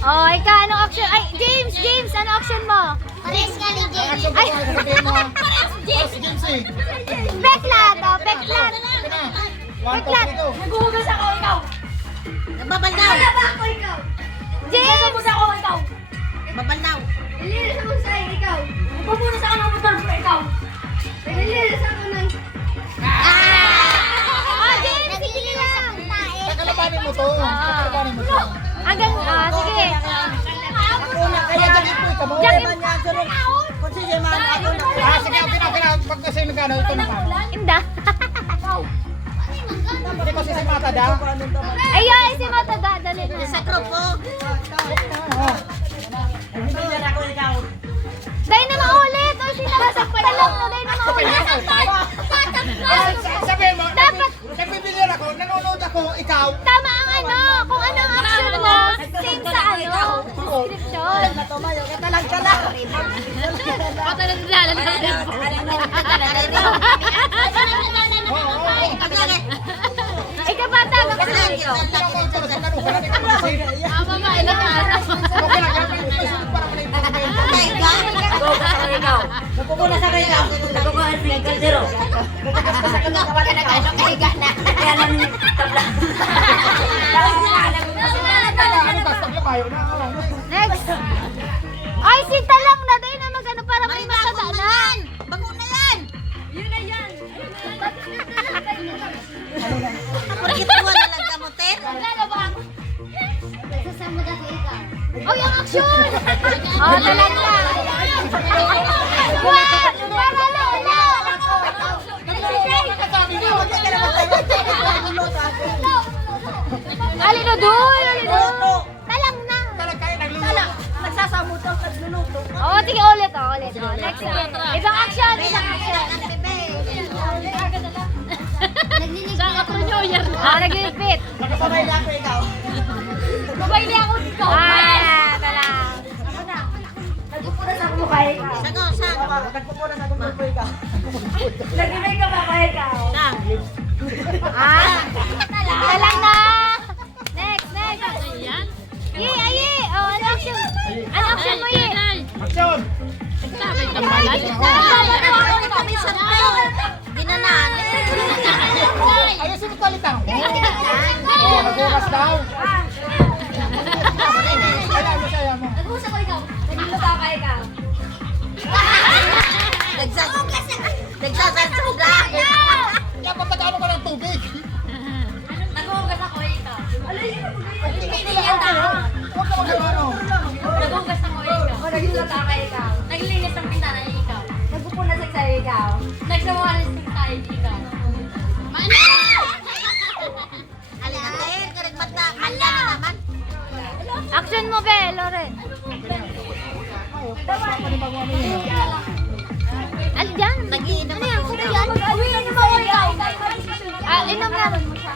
Oh, ikaw, anong action? Ay, James, ano action mo? Pares ka ni James. Ay, James eh. peklat, oh, peklat. One, two, three, go. Naghuhugas ako, ikaw. Nababaldaw. Ako, ikaw. James! Naghuhugas ako, ikaw. Nababaldaw. Nililis ako sa'yo, ikaw. Nagpupunas ako ng motor ko, ikaw. Nililis ako ng... Oh, James, sige lang. Kakalabanin mo to. Kakalabanin mo to. Hanggang, sige. Kaya Jackie po, ikaw mo. Sige, okay na. Pag kasi nagkano, ito na pa. Inda. Hindi kasi si Mata da. Ayun, si Mata da, dali na. Sa grupo. Dahil na maulit. O, sinasaktan lang mo. Dahil na maulit. Sabihin mo, Dapat, nagbibilir ako, nanonood ako, ikaw. tama ang ano. Kung ano ang action mo, same sa ano. Description. Ikaw ba tayo? Nagpupunas ako, ikaw. Nagpupunas ako, ikaw, zero. Kaya lang yung tabla. Next. Ay, sinta lang na. Dahil na magano para may mataba na. Bago na yan. Yun na yan. Porkit wala lang kamote. Sasama ka ikaw. Oh, yung action! Oh, talaga. Wow! Para lola! Alino doon! Talang na! Nagsasamot ang nagluluto. Oh, sige ulit. Oh, ulit. Oh, next. Ibang action. Ibang action. Saan ka pro New Year? Nag-repeat. Sabay na ako, ikaw. Sabay na ako, ikaw. Talang. Ako na. Nagpupunas ako mukha, ikaw. Sago, sago. Nagpupunas ako mukha, ikaw. Nag-ibig ka mukha, ikaw. Talang na. Next. Aye. Oh, ano action? Ano action mo, Ye? Action! Kami sa Ginanaan. Ayusin mo talitang mo. Nagugas daw. Ayaw mo. Naghugas ako, ikaw. Nagluluto ako, ikaw. Nagsasalsuga. Dapat nag-ano ka ng tubig. Naghugas ako, ikaw. Hindi yan tao. Huwag ka mag-ano. Naghugas ako, ikaw. Nagluluto ako, ikaw. Naglinis ng pintana, ikaw. Nagpupunas ako sa'yo, ikaw. Nagsawalis ng tayo, ikaw. Alinatin, karagmat na. Kanya na naman. Action mo, Be, Loren. Aldiyan. Nag-iinom Ano yan? ako. Ano yan? Uwi, ano ba, ikaw? Inom naman mo siya.